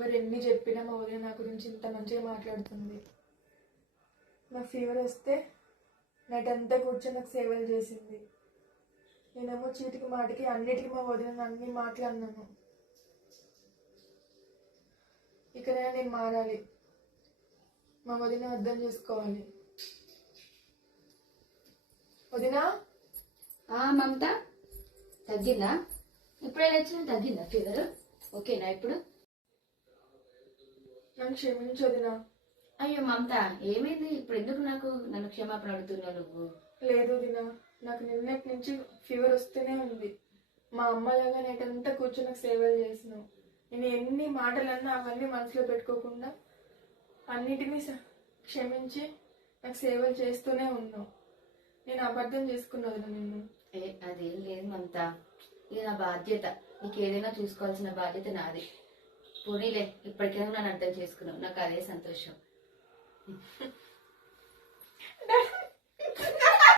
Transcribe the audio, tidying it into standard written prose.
ఎవరు ఎన్ని చెప్పినా మా వదిన నా గురించి ఇంత మంచిగా మాట్లాడుతుంది. నాకు ఫీవర్ వస్తే నైట్ అంతా కూర్చొని నాకు సేవలు చేసింది. నేనేమో చీటికి మాటికి అన్నిటికీ మా వదిన అన్ని మాట్లాడినాను. ఇకనైనా నేను మారాలి, మా వదిన అర్థం చేసుకోవాలి. వదినా. మమత, తగ్గిందా? ఇప్పుడే వచ్చినా తగ్గిందా ఫీవర్? ఓకేనా ఇప్పుడు? నన్ను క్షమించు వదినా. అయ్యో మమత, ఏమైంది ఇప్పుడు? ఎందుకు నన్ను క్షమాపణ అడుగుతున్నావు నువ్వు? లేదు వదినా, నాకు నిన్నటి నుంచి ఫీవర్ వస్తూనే ఉంది. మా అమ్మలాగా నైట్ అంతా కూర్చొని నాకు సేవలు చేసినావు. నేను ఎన్ని మాటలన్నా అవన్నీ మనసులో పెట్టుకోకుండా అన్నిటినీ క్షమించి నాకు సేవలు చేస్తూనే ఉన్నావు. నేను అబద్ధం చేసుకున్నది నిన్ను. అదేం లేదు మమత, ఇది నా బాధ్యత. నీకు ఏదైనా చూసుకోవాల్సిన బాధ్యత నాది. పోనీలే, ఇప్పటికైనా నన్ను అర్థం చేసుకున్నావు, నాకు అదే సంతోషం.